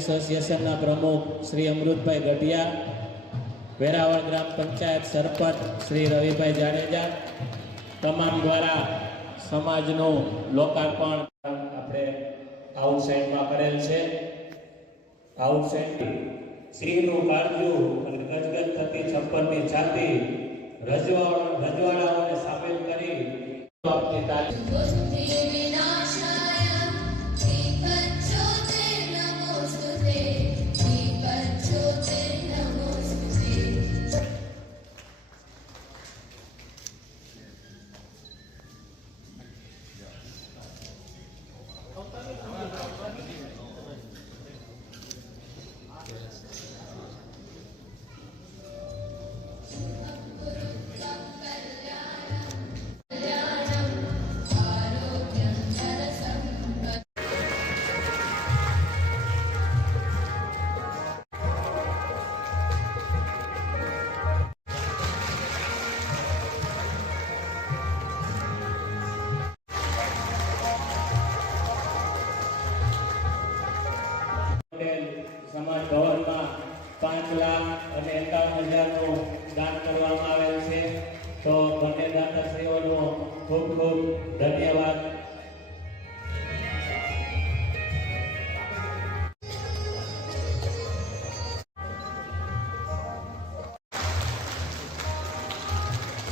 એસોસિએશનના પ્રમુખ શ્રી અમૃતભાઈ ગઢિયા વેરાવળ ગ્રામ પંચાયત સરપંચ શ્રી રવિભાઈ જાડેજા તમામ દ્વારા સમાજનું લોકાર્પણ આપણે આઉટસાઇડમાં કરેલ છે. આઉટસાઇડ સિંહનું કાળજું અને ગજગજ થતી છપ્પનની છાતી રજવાડા રજવાડાઓને સામેલ કરી. તાલીમ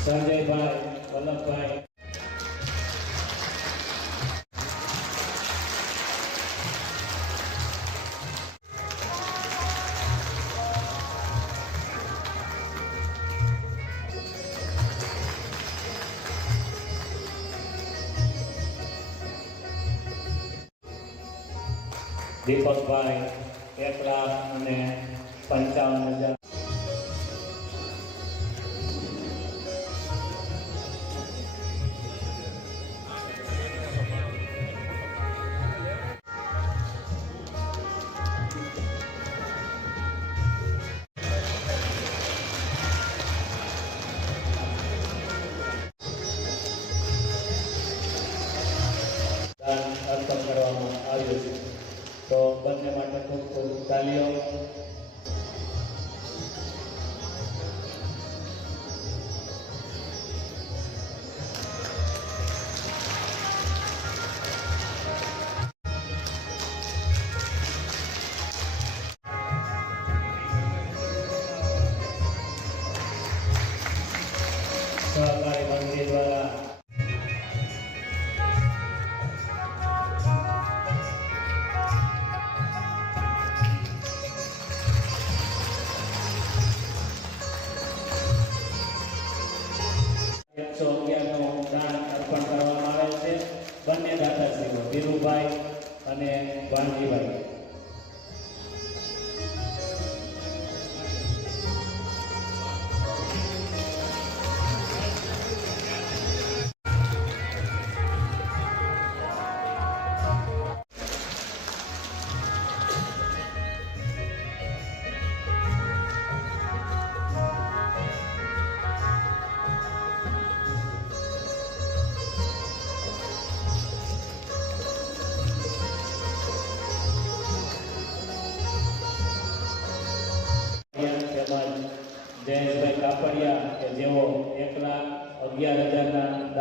સંજયભાઈ વલ્લભભાઈ દીપકભાઈ એક લાખ અને પંચાવન હજાર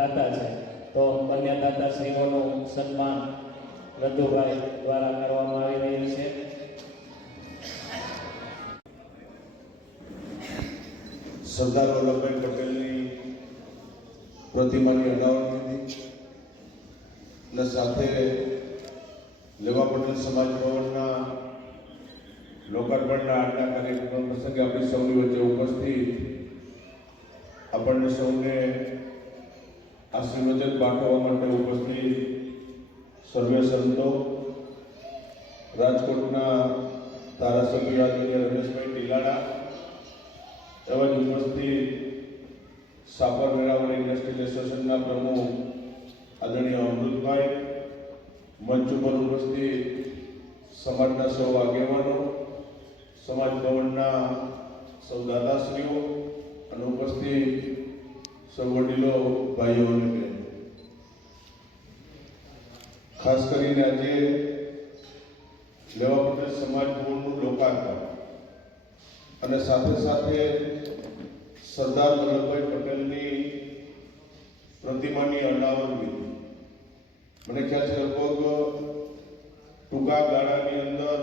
દાતા છે. તો બંને દાતાશ્રીઓનું સન્માન રજુભાઈ દ્વારા કરવામાં આવી રહ્યું છે. સરદાર વલ્લભભાઈ પટેલની પ્રતિમાની અનાવરણ હતી અને સાથે લેવા પટેલ સમાજ ભવનના લોકાર્પણના આજના કાર્યક્રમ પ્રસંગે આપણી સૌની વચ્ચે ઉપસ્થિત આપણને સૌને આશીર્વચન પાઠવવા માટે ઉપસ્થિત સર્વે સંતો, રાજકોટના ધારાસભ્ય આદરણીય રમેશભાઈ ટીલાડા, તેમજ ઉપસ્થિત સાપર વેરાવળ ઇન્ડસ્ટ્રીયલ એસોસિએશનના પ્રમુખ આદરણીય અમૃતભાઈ, મંચ ઉપર ઉપસ્થિત સમાજના સૌ આગેવાનો, સમાજ ભવનના સૌ દાદાશ્રીઓ અને ઉપસ્થિત સૌ વડીલો ભાઈઓ અને બહેનો. ખાસ કરીને આજે લેવા પટેલ સમાજ ભવનનું લોકાર્પણ અને સાથે સાથે સરદાર વલ્લભભાઈ પટેલની પ્રતિમાની અનાવરણ વિધિ મને ખ્યાલ છે લગભગ ટૂંકા ગાળાની અંદર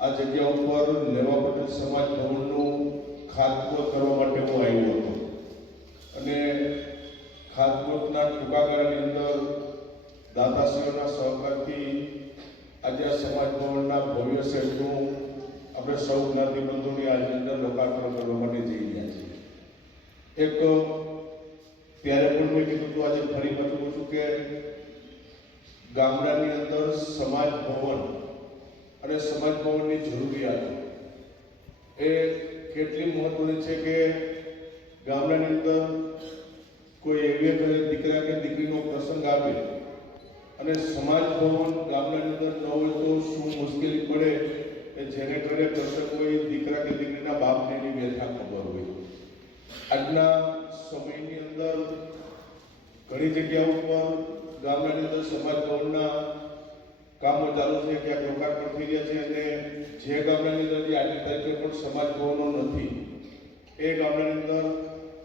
આ જગ્યા ઉપર લેવા પટેલ સમાજ ભવનનું ખાતમુહૂર્ત કરવા માટે હું આવ્યો હતો અને ખાતમુહૂર્તના ટૂંકાગાળાની અંદર દાતાશ્રીઓના સહકારથી આજે આ સમાજ ભવનના ભવ્ય સેટનું આપણે સૌ જ્ઞાતિ આજની અંદર લોકાર્પણ કરવા માટે જઈ રહ્યા છીએ. એક ત્યારે પણ મેં કીધું હતું આજે ફરી પાછું છું કે ગામડાની અંદર સમાજ ભવન અને સમાજ ભવનની જરૂરિયાત એ કેટલી મહત્વની છે કે ગામડાની અંદર કોઈ એવી ઘરે દીકરા કે દીકરીનો પ્રસંગ આવે અને સમાજ ભવન ગામડાની અંદર ન હોય તો શું મુશ્કેલી પડે એ જેને ઘરે પ્રસંગ હોય દીકરા કે દીકરીના બાપને એની વ્યથા ખબર હોય. આજના સમયની અંદર ઘણી જગ્યાઓ પર ગામડાની અંદર સમાજ ભવનના કામો ચાલુ છે, ક્યાંક લોકાર્પણ થઈ રહ્યા છે અને જે ગામડાની અંદર આજની તારીખે પણ સમાજ ભવનો નથી. એ ગામડાની અંદર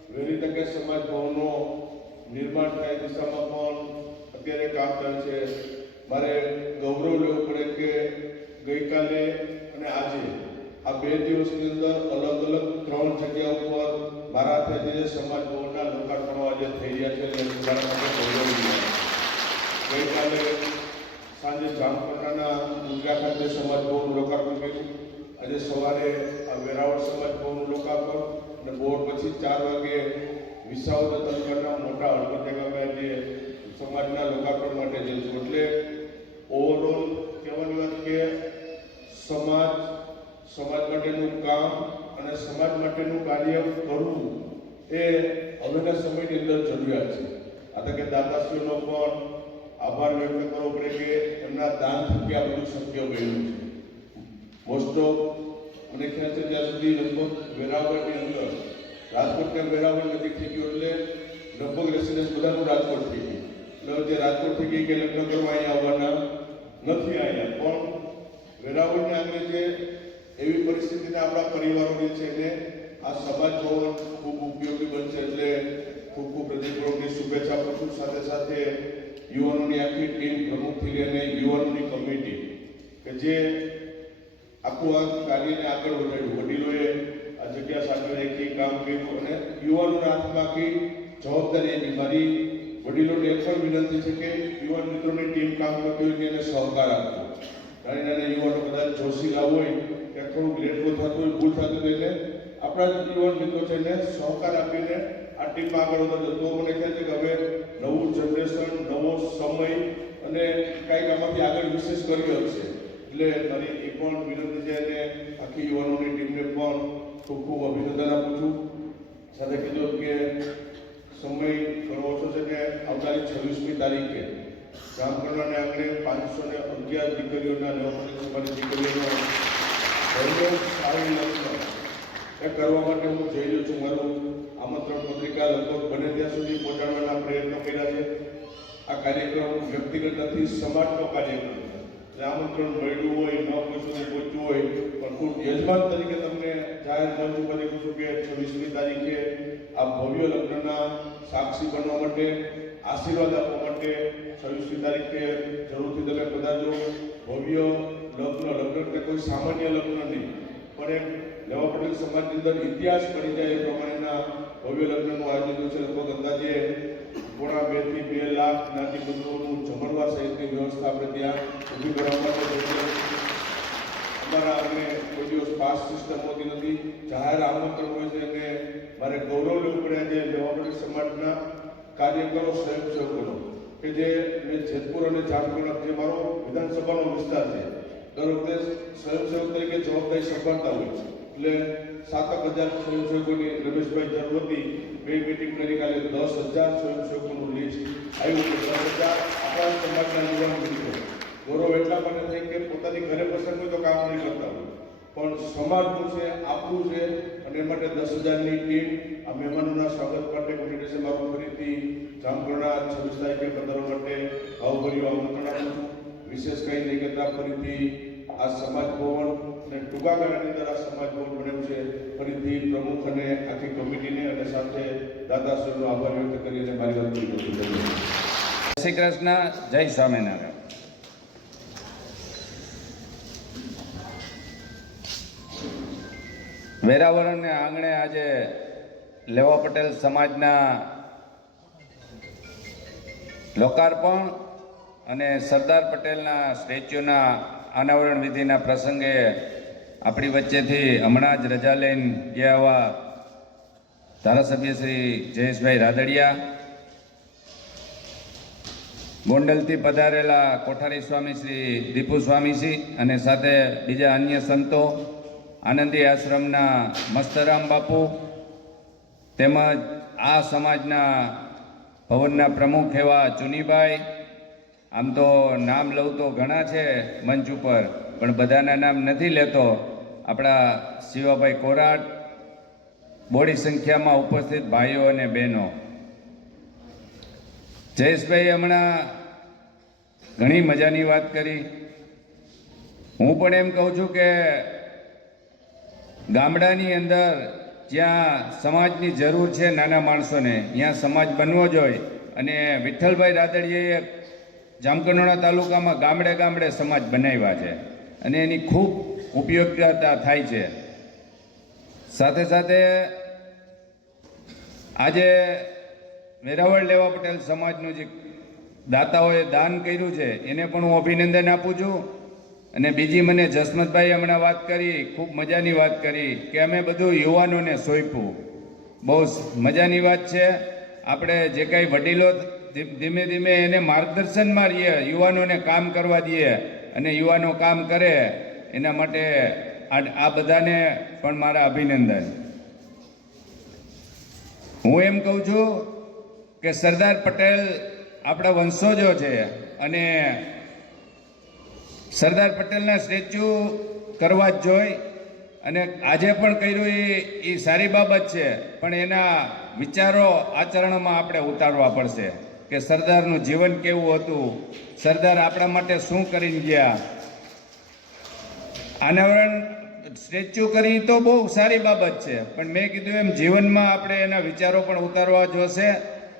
વહેલી તકે સમાજ ભવનો નિર્માણ થાય દિશામાં પણ અત્યારે કામ થાય છે. મારે ગૌરવ લેવું પડે કે ગઈકાલે અને આજે આ બે દિવસની અંદર અલગ અલગ ત્રણ જગ્યા ઉપર મારા હાથે જે સમાજ ભવનના લોકાર્પણો આજે થઈ રહ્યા છે ગઈકાલે સાંજે જામકંડાના મુંદ્રા ખાતે સમાજ ભવનનું લોકાર્પણ કર્યું. આજે સવારે આ વેરાવળ સમાજ ભવનનું લોકાર્પણ અને બોર પછી ચાર વાગે વિસાવદર તાલુકાના મોટા હળવદ ગામે આજે સમાજના લોકાર્પણ માટે જઈશું એટલે ઓવરઓલ કહેવાની વાત કે સમાજ સમાજ માટેનું કામ અને સમાજ માટેનું કાર્ય કરવું એ હવેના સમયની અંદર જરૂરિયાત છે. આ કે દાદાશ્રીનો પણ આભાર વ્યક્ત કરવો પડે કે એમના દાન થકી આ બધું શક્ય બન્યું છે. મોસ્ટ ઓફ મને ખ્યાલ છે ત્યાં સુધી લગભગ વેરાવળની અંદર રાજકોટ ને વેરાવળ નજીક થઈ ગયું એટલે લગભગ રેસિડન્સ બધાનું રાજકોટ થઈ ગયું. એટલે જે રાજકોટ થઈ ગઈ કે લગ્ન કરવા અહીંયા આવવાના નથી અહીંયા, પણ વેરાવળને આંગણે જે એવી પરિસ્થિતિને આપણા પરિવારોની છે એને આ સમાજ ભવન ખૂબ ઉપયોગી બનશે એટલે ખૂબ ખૂબ હૃદયપૂર્વકની શુભેચ્છા આપું છું. સાથે સાથે યુવાનોની આખી ટીમ પ્રમુખથી લઈને યુવાનોની કમિટી કે જે આખું આ કાર્યને આગળ વધાર્યું. વડીલોએ આ જગ્યા સાથે રાખી કામ કર્યું અને યુવાનો હાથમાં આખી જવાબદારી એની મારી વડીલોને એક પણ વિનંતી છે કે યુવાન મિત્રોની ટીમ કામ કરતી હોય એને સહકાર આપવો. નાની નાના યુવાનો કદાચ જોશીલા હોય કે થોડુંક લેટવું થતું હોય, ભૂલ થતું હોય, એટલે આપણા યુવાન મિત્રો છે એને સહકાર આપીને આ ટીમમાં આગળ વધો. તો મને ખ્યાલ છે કે હવે નવું જનરેશન નવો સમય અને કાંઈક આમાંથી આગળ વિશેષ કરી હશે એટલે મારી એ પણ વિનંતી છે અને આખી યુવાનોની ટીમને પણ ખૂબ ખૂબ અભિનંદન આપું છું. સાથે કીધું કે સમય ઘણો ઓછો છે કે આવનારી છવ્વીસમી તારીખે જામકંડવાને આંગણે પાંચસો ને અગિયાર દીકરીઓના લેવા દીકરીઓનો સારી લગ્ન એ કરવા માટે હું જઈ રહ્યો છું. મારું આમંત્રણ પત્રિકા લગભગ બને ત્યાં સુધી પહોંચાડવાના પ્રયત્નો કર્યા છે. આ કાર્યક્રમ વ્યક્તિગત નથી સમાજનો કાર્યક્રમ છે આમંત્રણ મળ્યું હોય ન પૂછ્યું પહોંચ્યું હોય, પણ હું યજમાન તરીકે તમને જાહેર મંચ ઉપર કહું છું કે છવ્વીસમી તારીખે આ ભવ્ય લગ્નના સાક્ષી બનવા માટે, આશીર્વાદ આપવા માટે છવ્વીસમી તારીખે જરૂરથી તમે પધારજો ભવ્ય લગ્ન લગ્ન કે કોઈ સામાન્ય લગ્ન નહીં, પણ એક લેવા પટેલ સમાજની અંદર ઇતિહાસ બની જાય એ પ્રમાણેના ભવ્ય લગ્નનું આયોજન છે. લગભગ અંદાજે પોણા બેથી બે લાખ જ્ઞાતિ બંધુઓનું જમણવાર સહિતની વ્યવસ્થા આપણે ત્યાં ઊભી કરવા માટે અમારા અમે કોઈ દિવસ પાસ સિસ્ટમ હોતી નથી. જાહેર આમંત્રણ હોય છે અને મારે ગૌરવ લેવું પડે છે પટેલ સમાજના કાર્યકરો સ્વયંસેવકોનો કે જે મેં જેતપુર અને જામનગર જે મારો વિધાનસભાનો વિસ્તાર છે, દર વખતે સ્વયંસેવક તરીકે જવાબદારી સંભાળતા હોય છે. એટલે સાતક હજાર સ્વયંસેવકોની રમેશભાઈ જન્મતી બે મિટિંગ કરી કાલે દસ હજાર સ્વયંસેવકોનું લિસ્ટ આવ્યું કે દસ હજાર આપણા સમાજના યુવાન મિત્રો. ગૌરવ એટલા માટે થઈ કે પોતાની ઘરે પસંદ હોય તો કામ નહીં કરતા હોય. પણ સમાજનું છે, આપણું છે અને એ માટે દસ હજારની ટીમ આ મહેમાનોના સ્વાગત માટે કોમ્યુનિકેશન મારું ફરીથી જામકરણા છવ્વીસ તારીખે પધારવા માટે ભાવભર્યું આમંત્રણ આપું છું વિશેષ કંઈ નહીં કરતા ફરીથી આ સમાજ ભવન અને ટૂંકા ગાળાની અંદર આ સમાજ ભવન બન્યું છે. ફરીથી પ્રમુખ અને આખી કમિટીને અને સાથે દાદાશ્રીનો આભાર વ્યક્ત કરીને મારી વાત પૂરી શ્રી કૃષ્ણ, જય સ્વામિનારાયણ. વેરાવરણને આંગણે આજે લેવા પટેલ સમાજના લોકાર્પણ અને સરદાર પટેલના સ્ટેચ્યુના અનાવરણ વિધિના પ્રસંગે આપણી વચ્ચેથી હમણાં જ રજા લઈને ગયા એવા ધારાસભ્ય શ્રી જયેશભાઈ રાદડિયા, ગોંડલથી પધારેલા કોઠારી સ્વામી શ્રી દીપુ સ્વામીજી અને સાથે બીજા અન્ય સંતો, આનંદી આશ્રમના મસ્તરામ બાપુ, તેમજ આ સમાજના ભવનના પ્રમુખ એવા ચુનીભાઈ આમ તો નામ લઉં તો ઘણા છે મંચ ઉપર, પણ બધાના નામ નથી લેતો. આપણા શિવાભાઈ કોરાટ બોડી સંખ્યામાં ઉપસ્થિત ભાઈઓ અને બહેનો. જયેશભાઈ હમણાં ઘણી મજાની વાત કરી. હું પણ એમ કહું છું કે ગામડાની અંદર જ્યાં સમાજની જરૂર છે નાના માણસોને, ત્યાં સમાજ બનવો જોઈએ. અને વિઠ્ઠલભાઈ રાદડિયાએ જામકંડોળા તાલુકામાં ગામડે ગામડે સમાજ બનાવ્યા છે અને એની ખૂબ ઉપયોગીતા થાય છે. સાથે સાથે આજે વેરાવળ લેવા પટેલ સમાજનું જે દાતાઓએ દાન કર્યું છે, એને પણ હું અભિનંદન આપું છું. અને બીજી મને જસમતભાઈ હમણાં વાત કરી, ખૂબ મજાની વાત કરી કે અમે બધું યુવાનોને સોંપ્યું. બહુ મજાની વાત છે. આપણે જે કાંઈ વડીલો ધીમે ધીમે એને માર્ગદર્શનમાં રહીએ, યુવાનોને કામ કરવા દઈએ અને યુવાનો કામ કરે, એના માટે આ આ બધાને પણ મારા અભિનંદન. હું એમ કહું છું કે સરદાર પટેલ આપણા વંશોજો છે અને સરદાર પટેલના સ્ટેચ્યુ કરવા જ જોઈ અને આજે પણ કર્યું એ એ સારી બાબત છે, પણ એના વિચારો આચરણમાં આપણે ઉતારવા પડશે. કે સરદારનું જીવન કેવું હતું? સરદાર આપણા માટે શું કરીને ગયા? અનાવરણ સ્ટેચ્યુ કરી તો બહુ સારી બાબત છે. પણ મેં કીધું એમ જીવનમાં આપણે એના વિચારો પણ ઉતારવા જોશે.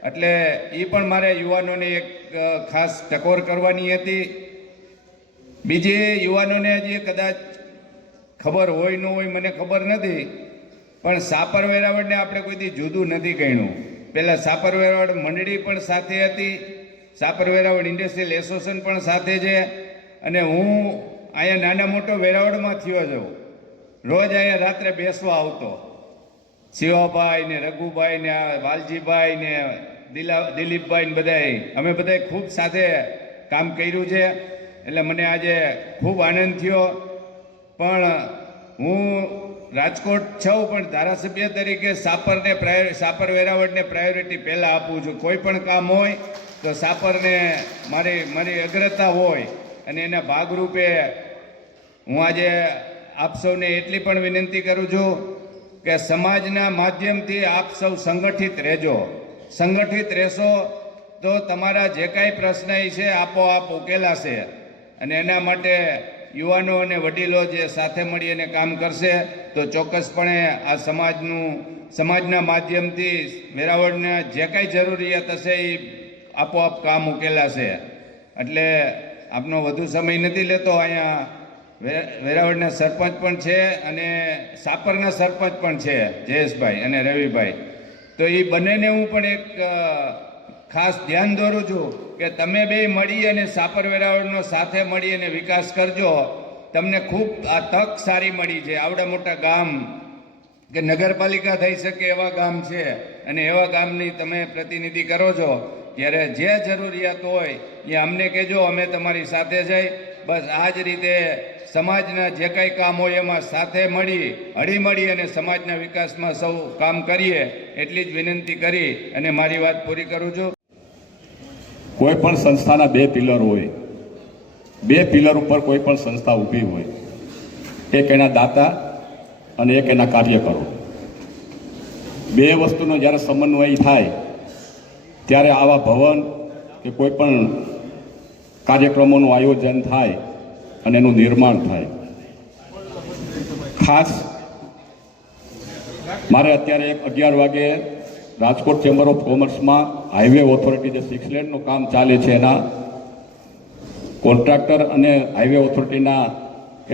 એટલે એ પણ મારે યુવાનોને એક ખાસ ટકોર કરવાની હતી. બીજી યુવાનોને હજી કદાચ ખબર હોય ન હોય મને ખબર નથી. પણ સાપર વેરાવળને આપણે કોઈ દી જુદું નથી ગણ્યું. પહેલાં સાપર વેરાવળ મંડળી પણ સાથે હતી સાપર વેરાવળ ઇન્ડસ્ટ્રીયલ એસોસિએશન પણ સાથે છે, અને હું અહીંયા નાના મોટો વેરાવળમાં થયો છું. રોજ અહીંયા રાત્રે બેસવા આવતો. શિવાભાઈ ને રઘુભાઈ ને વાલજીભાઈ ને દિલા, દિલીપભાઈ ને બધાય અમે બધાય ખૂબ સાથે કામ કર્યું છે, એટલે મને આજે ખૂબ આનંદ થયો. પણ હું રાજકોટ છું પણ ધારાસભ્ય તરીકે સાપરને સાપર વેરાવળને પ્રાયોરિટી પહેલાં આપું છું. કોઈ પણ કામ હોય તો સાપરને મારી મારી અગ્રતા હોય અને એના ભાગરૂપે હું આજે આપ સૌને એટલી પણ વિનંતી કરું છું કે સમાજના માધ્યમથી આપ સૌ સંગઠિત રહેજો. સંગઠિત રહેશો તો તમારા જે કાંઈ પ્રશ્ન છે, આપોઆપ ઉકેલાશે. અને એના માટે યુવાનો અને વડીલો જે સાથે મળી અને કામ કરશે, તો ચોક્કસપણે આ સમાજનું, સમાજના માધ્યમથી વેરાવળને જે કાંઈ જરૂરિયાત હશે એ આપોઆપ કામ ઉકેલાશે. એટલે આપનો વધુ સમય નથી લેતો, અહીંયા વેરાવળના સરપંચ પણ છે અને સાપરના સરપંચ પણ છે, જયેશભાઈ અને રવિભાઈ. તો એ બંનેને હું પણ એક ખાસ ધ્યાન દોરું છું કે તમે બે મળી અને સાપર વેરાવળનો સાથે મળી અને વિકાસ કરજો, તમને ખૂબ આ તક સારી મળી છે. આવડા મોટા ગામ કે નગરપાલિકા થઈ શકે એવા ગામ છે અને એવા ગામની તમે પ્રતિનિધિ કરો છો, ત્યારે જે જરૂરિયાત હોય એ અમને કહેજો, અમે તમારી સાથે જઈ, બસ આ જ રીતે સમાજના જે કાંઈ કામ હોય એમાં સાથે મળી, હળીમળી અને સમાજના વિકાસમાં સૌ કામ કરીએ, એટલી જ વિનંતી કરી અને મારી વાત પૂરી કરું છું. કોઈ પણ સંસ્થાના બે પિલર હોય, બે પિલર ઉપર કોઈ પણ સંસ્થા ઊભી હોય, એક એના દાતા અને એક એના કાર્યકરો. બે વસ્તુનો જ્યારે સમન્વય થાય, ત્યારે આવા ભવન કે કોઈ પણ કાર્યક્રમોનું આયોજન થાય અને એનું નિર્માણ થાય. ખાસ, મારે અત્યારે એક અગિયાર વાગે રાજકોટ ચેમ્બર ઓફ કોમર્સમાં હાઈવે ઓથોરિટી જે સિક્સ લેનનું કામ ચાલે છે, એના કોન્ટ્રાક્ટર અને હાઈવે ઓથોરિટીના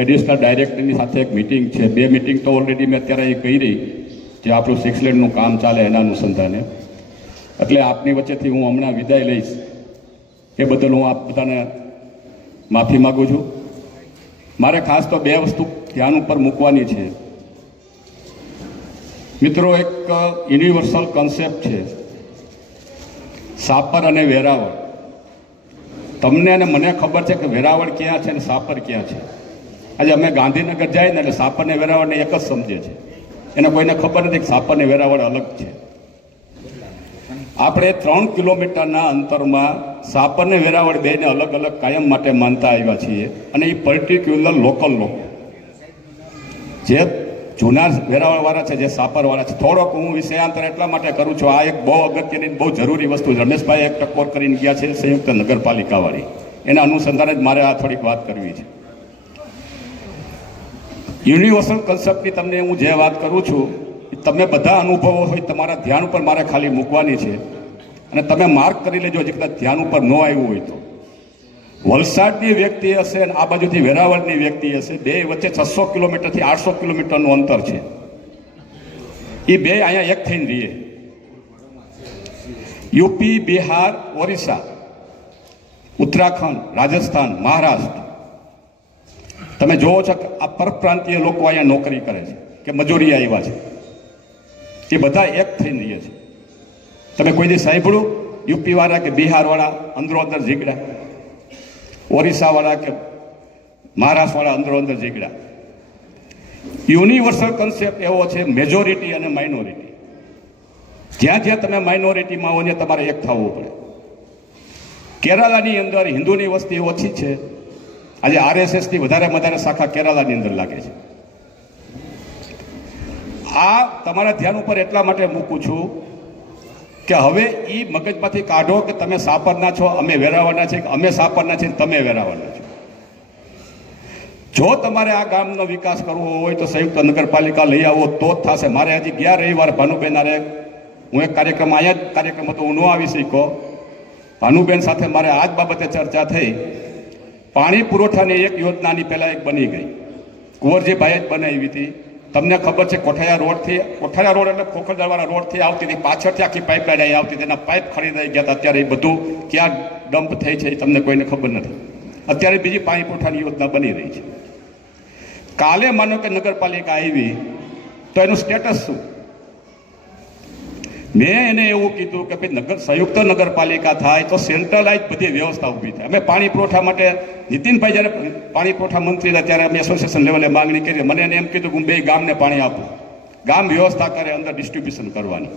એડિશનલ ડાયરેક્ટરની સાથે એક મિટિંગ છે. બે મિટિંગ તો ઓલરેડી મેં અત્યારે એ કરી, જે આપણું સિક્સ લેનનું કામ ચાલે એના અનુસંધાને. એટલે આપની વચ્ચેથી હું હમણાં વિદાય લઈશ. એ બદલ હું આપ બધાને માફી માગું છું. મારે ખાસ તો બે વસ્તુ ધ્યાન ઉપર મૂકવાની છે. મિત્રો, એક યુનિવર્સલ કન્સેપ્ટ છે. સાપર અને વેરાવળ. તમને અને મને ખબર છે કે વેરાવળ ક્યાં છે અને સાપર ક્યાં છે? આજે અમે ગાંધીનગર જાય ને એટલે સાપર ને વેરાવળને એક જ સમજે છે. એને કોઈને ખબર નથી કે સાપર ને વેરાવળ અલગ છે. આપણે ત્રણ કિલોમીટરના અંતરમાં સાપર ને વેરાવળ બેને અલગ અલગ કાયમ માટે માનતા આવ્યા છીએ અને એ પર્ટિક્યુલર લોકલ લોકો. જે જૂના વેરાવળવાળા છે, જે સાપરવાળા છે. થોડોક હું વિષયાંતર એટલા માટે કરું છું, આ એક બહુ અગત્યની બહુ જરૂરી વસ્તુ રમેશભાઈ એક ટકોર કરીને ગયા છે, સંયુક્ત નગરપાલિકાવાળી. એના અનુસંધાને જ મારે આ થોડીક વાત કરવી છે. યુનિવર્સલ કન્સેપ્ટની તમને હું જે વાત કરું છું તમે બધા અનુભવો હોય, તમારા ધ્યાન ઉપર મારે ખાલી મૂકવાની છે. અને તમે માર્ક કરી લેજો હજી કદાચ ધ્યાન ઉપર ન આવ્યું હોય તો. વલસાડની વ્યક્તિ હશે અને આ બાજુથી વેરાવળની વ્યક્તિ હશે. બે વચ્ચે છસો કિલોમીટરથી આઠસો કિલોમીટરનું અંતર છે. એ બે અહીંયા એક થઈને રહીએ. યુપી, બિહાર, ઓરિસ્સા, ઉત્તરાખંડ, રાજસ્થાન, મહારાષ્ટ્ર. તમે જોવો છો કે આ પરપ્રાંતીય લોકો અહીંયા નોકરી કરે છે કે મજૂરી આવ્યા છે. એ બધા એક થઈને રહીએ છે. તમે કોઈ દી સાંભળ્યું? યુપી વાળા કે બિહાર વાળા અંદરો અંદર ઝીગડા? ઓરિસ્સા વાળા કે મહારાષ્ટ્રવાળા અંદરો અંદર જીગડ્યા યુનિવર્સલ કન્સેપ્ટ એવો છે મેજોરિટી અને માઇનોરિટી જ્યાં જ્યાં તમે માઇનોરિટીમાં હોય તમારે એક થવું પડે. કેરાલાની અંદર હિન્દુની વસ્તી ઓછી છે. આજે આરએસએસની વધારે વધારે શાખા કેરાલાની અંદર લાગે છે. આ તમારા ધ્યાન ઉપર એટલા માટે મૂકું છું કે હવે એ મગજમાંથી કાઢો કે તમે સાપરના છો, અમે વેરાવાના છે અમે સાપરના છીએ તમે વેરાવાના છો. જો તમારે આ ગામનો વિકાસ કરવો હોય તો સંયુક્ત નગરપાલિકા લઈ આવો, તો જ થશે. મારે હજી ગયા રવિવાર ભાનુબેન આરે હું એક કાર્યક્રમ, અહીંયા જ કાર્યક્રમ હતો, હું ન આવી શક્યો. ભાનુબેન સાથે મારે આ જ બાબતે ચર્ચા થઈ. પાણી પુરવઠાની એક યોજનાની પહેલાં એક બની ગઈ. કુંવરજીભાઈએ જ બનાવી હતી. તમને ખબર છે કોઠાયા રોડથી કોઠાયા રોડ એટલે ખોખરદરવાળા રોડથી આવતી હતી પાછળથી આખી પાઇપલાઇન આવી આવતી. તેના પાઇપ ખરીદાઈ ગયા હતા. અત્યારે એ બધું ક્યાં ડમ્પ થઈ છે એ તમને કોઈને ખબર નથી. અત્યારે બીજી પાણી પુરવઠાની યોજના બની રહી છે. કાલે માનો કે નગરપાલિકા આવી, તો એનું સ્ટેટસ શું? મેં એને એવું કીધું કે ભાઈ નગર સંયુક્ત નગરપાલિકા થાય તો સેન્ટ્રલાઇઝ બધી વ્યવસ્થા ઊભી થાય. અમે પાણી પુરવઠા માટે નીતિનભાઈ જ્યારે પાણી પુરવઠા મંત્રી હતા ત્યારે અમે એસોસિએશન લેવલે માંગણી કરી. મને એને એમ કીધું કે હું બે ગામને પાણી આપું. ગામ વ્યવસ્થા કરે, અંદર ડિસ્ટ્રીબ્યુશન કરવાની.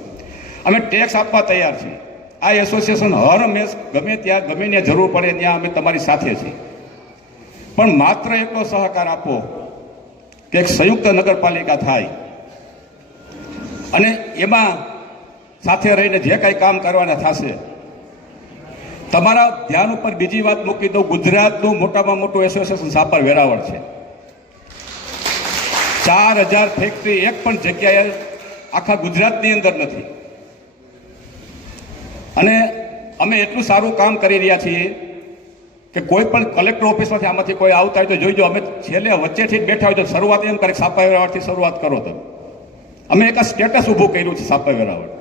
અમે ટેક્સ આપવા તૈયાર છીએ. આ એસોસિએશન હર હંમેશ ગમે ત્યાં ગમે ત્યાં જરૂર પડે ત્યાં અમે તમારી સાથે છીએ. પણ માત્ર એટલો સહકાર આપો કે એક સંયુક્ત નગરપાલિકા થાય. અને એમાં સાથે રહીને જે કાંઈ કામ કરવાના થશે. તમારા ધ્યાન ઉપર બીજી વાત મૂકી દઉં. ગુજરાતનું મોટામાં મોટું એસોસિએશન સાપર વેરાવળ છે. ચાર હજાર ફેક્ટરી એક પણ જગ્યાએ આખા ગુજરાતની અંદર નથી. અને અમે એટલું સારું કામ કરી રહ્યા છીએ કે કોઈ પણ કલેક્ટર ઓફિસમાંથી આમાંથી કોઈ આવતા હોય તો જોઈજો અમે છેલ્લે વચ્ચેથી જ બેઠા હોય તો શરૂઆત એમ કરે સાપાઈ સાપા વેરાવળથી શરૂઆત કરો તમે. અમે એક સ્ટેટસ ઊભું કર્યું છે સાપા વેરાવળ.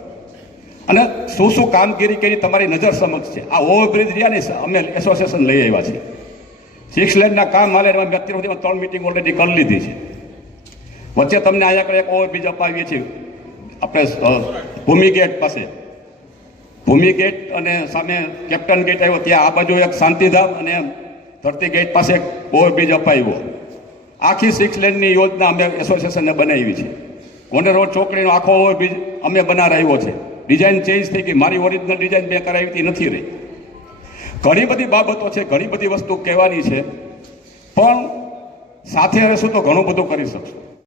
અને શું શું કામગીરી કરી તમારી નજર સમક્ષ છે? આ ઓવરબ્રિજ રહ્યા ને અમે એસોસિએશન લઈ આવ્યા છીએ. સિક્સ લેનના કામ હાલે એમાં મેં અત્યાર સુધીમાં ત્રણ મિટિંગ ઓલરેડી કરી લીધી છે. વચ્ચે તમને અહીંયા આગળ એક ઓવરબ્રિજ અપાવીએ છીએ. આપણે ભૂમિ ગેટ પાસે. ભૂમિ ગેટ અને સામે કેપ્ટન ગેટ આવ્યો. ત્યાં આ બાજુ એક શાંતિધામ અને ધરતી ગેટ પાસે એક ઓવરબ્રિજ અપાવ્યો. આખી સિક્સ લેનની યોજના અમે એસોસિએશનને બનાવી છે. કોને રોડ ચોકડીનો આખો ઓવરબ્રિજ અમે બનાવ્યો છે. ડિઝાઇન ચેન્જ થઈ ગઈ. મારી ઓરિજિનલ ડિઝાઇન મેં કરાવી નથી રહી. ઘણી બધી બાબતો છે, ઘણી બધી વસ્તુ કહેવાની છે, પણ સાથે રહેશું તો ઘણું બધું કરી શકશું.